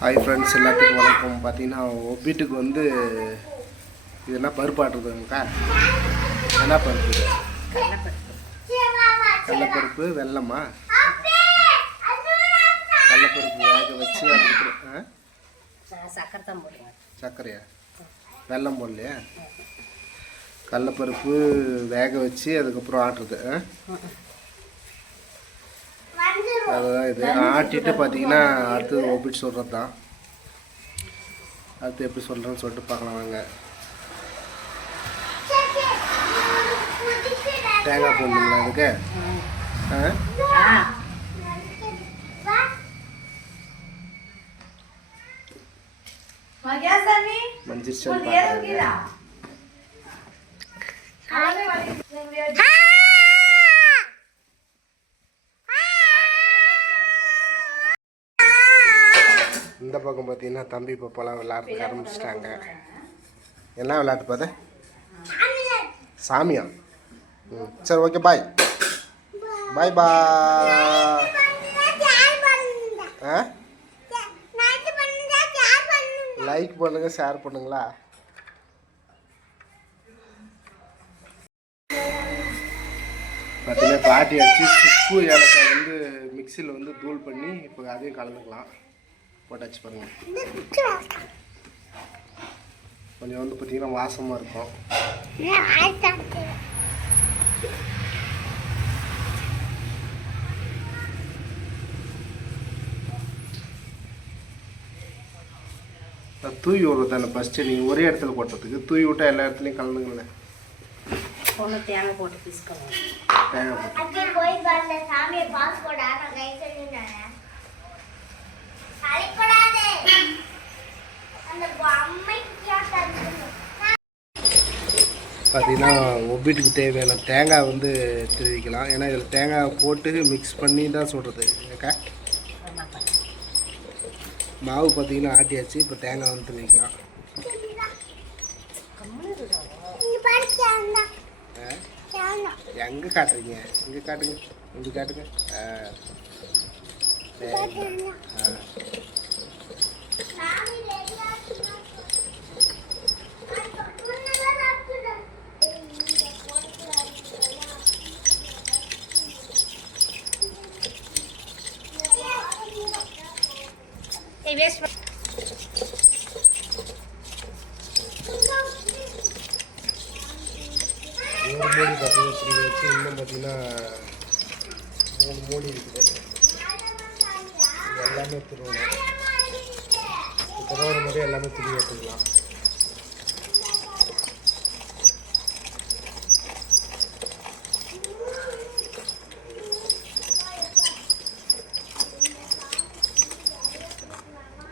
Hi friends எல்லாத்துக்கும் வணக்கம். பார்த்தீங்கன்னா வீட்டுக்கு வந்து இது என்ன பருப்பு ஆட்டுறதுங்கக்கா என்ன பருப்பு? இது கடலைப்பருப்பு கடலப்பருப்பு வேக வச்சு அதுக்கப்புறம் ஆ? சக்கரை சர்க்கரையா? வெல்லம் போடலையா? கடலப்பருப்பு வேக வச்சு அதுக்கப்புறம் ஆட்டுறது ஆ? அதுதான் இது ஆட்டிட்டு பார்த்தீங்கன்னா அடுத்து ஒப்பிட்டு சொல்கிறது தான் அடுத்து எப்படி சொல்கிறேன்னு சொல்லிட்டு பார்க்கலாம் வாங்க. தேங்காய் போடணுங்களா அதுக்கு? ஆ? ஆ மஞ்சிருச்சான்னு இந்த பக்கம் பார்த்தீங்கன்னா தம்பி பாப்பாலாம் விளையாடுறதுக்கு ஆரம்பிச்சிட்டாங்க. என்ன விளையாட்டு பார்த்து? சாமியா? ம் சரி ஓகே பாய் பாய் பாய் ஆ? லைக் பண்ணுங்க ஷேர் பண்ணுங்களா? பார்த்தீங்கன்னா பாட்டி வச்சு சுப்பு ஏலக்காய் வந்து மிக்சியில் வந்து தூள் பண்ணி இப்போ அதையும் கலந்துக்கலாம். போட்டாச்சு பாருங்க. கொஞ்சம் வந்து பார்த்தீங்கன்னா வாசமாக இருக்கும். அது தூவி விடுறது தானே ஃபஸ்ட்டு நீங்கள் ஒரே இடத்துல போட்டதுக்கு தூவி விட்டா எல்லா இடத்துலையும் கலந்துங்களேன் ஒன்று தேங்காய் போட்டு பிசுக்கணும் தேங்காய் போட்டு. பார்த்தீங்கன்னா ஒப்பீட்டுக்கு தேவையான தேங்காய் வந்து தெரிவிக்கலாம். ஏன்னா இதில் தேங்காய் போட்டு மிக்ஸ் பண்ணி தான் சொல்கிறது ஏக்கா? மாவு பார்த்தீங்கன்னா ஆட்டியாச்சு. இப்போ தேங்காய் வந்து தெரிவிக்கலாம் எங்கே காட்டுறீங்க? இங்கே காட்டுங்க. இங்கே காட்டுங்க. வேஸ்ட் ஒரு மூடி பார்த்தீங்கன்னா வச்சு இன்னும் பார்த்தீங்கன்னா மூணு மூடி இருக்குது. எல்லாமே திருவணும் இப்போ தான் ஒரு முறை எல்லாமே திருவி எடுத்துக்கலாம்.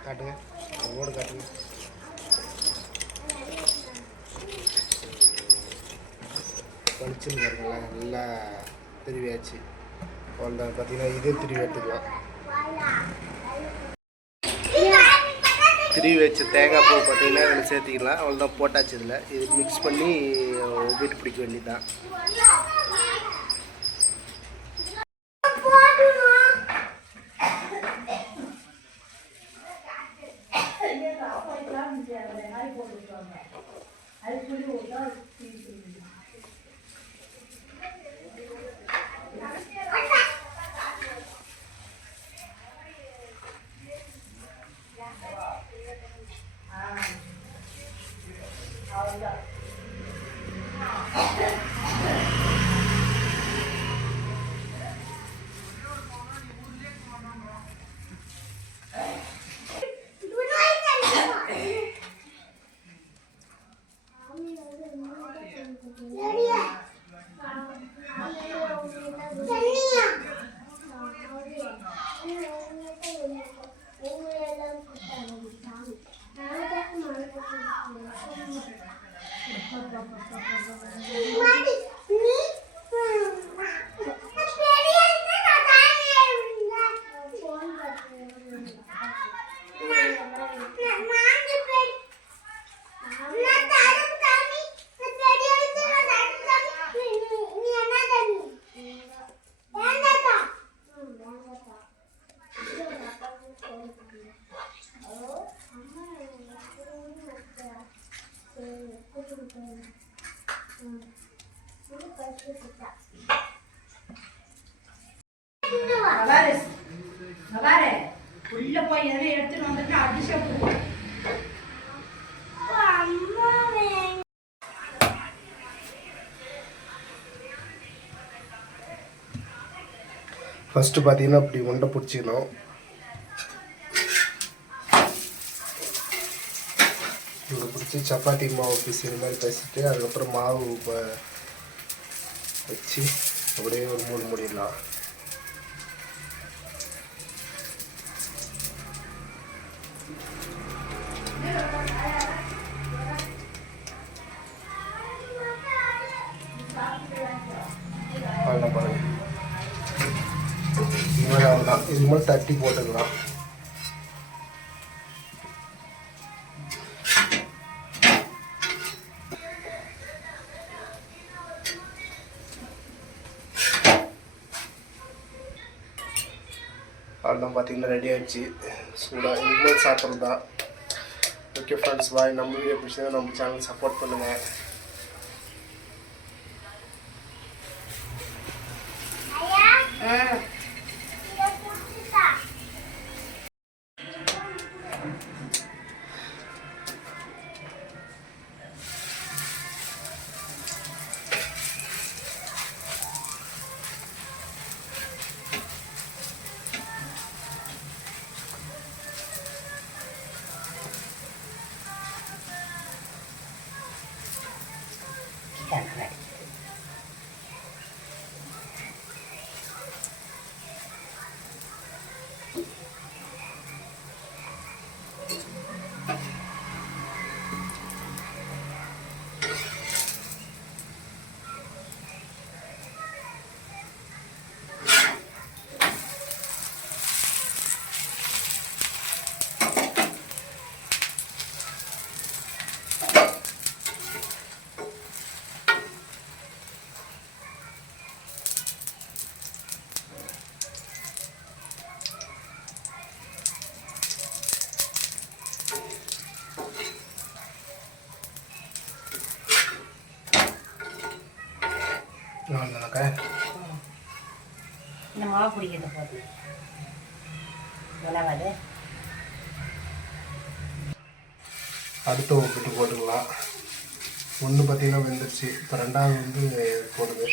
காட்டுங்க. ஓடு காட்டுங்க. பளிச்சுன்னு பாருங்களா நல்லா திருவியாச்சு. அந்த பார்த்தீங்கன்னா இதே திருவி எடுத்துக்கலாம். திருவி வச்ச தேங்காய் பூ பார்த்தீங்கன்னா இதில் சேர்த்திக்கலாம். அவ்வளோதான் போட்டாச்சு இதில். இது மிக்ஸ் பண்ணி வீட்டு பிடிக்க வேண்டியதுதான். என்ன Stop, stop, பாரு பாரு உள்ள போய் எதனா எடுத்துட்டு வந்துட்டு அடிச்சு அம்மா வேணும். ஃபஸ்ட்டு பார்த்தீங்கன்னா இப்படி உண்டை பிடிச்சிக்கணும். இங்கே பிடிச்சி சப்பாத்தி மாவு பிசுற மாதிரி பேசிட்டு அதுக்கப்புறம் மாவு ப- வச்சு அப்படியே ஒரு மூணு மூடிடலாம். பாருங்க இது மாதிரி தட்டி போட்டுக்கலாம். அதெல்லாம் பார்த்தீங்கன்னா ரெடி ஆகிடுச்சு சூடாக இனிமேல் சாப்பிட்றது தான் ஓகே ஃப்ரெண்ட்ஸ் பாய் நம்ம வீடியோ பிடிச்சதா நம்ம சேனல் சப்போர்ட் பண்ணுங்கள் Thank you. இந்த மாவு பிடிக்கிறது போது மிளகாது. அடுத்த ஒப்பிட்டு போட்டுக்கலாம். ஒன்று பார்த்தீங்கன்னா வெந்துருச்சு. இப்போ ரெண்டாவது வந்து போடுது.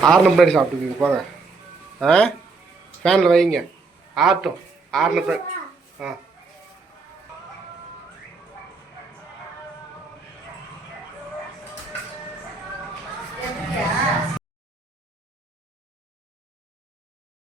ஆறு முன்னாடி சாப்பிட்டுக்குங்க போங்க. ஆ? ஃபேனில் வைங்க. ஆட்டும். ஆறுன பின்னாடி ஆ.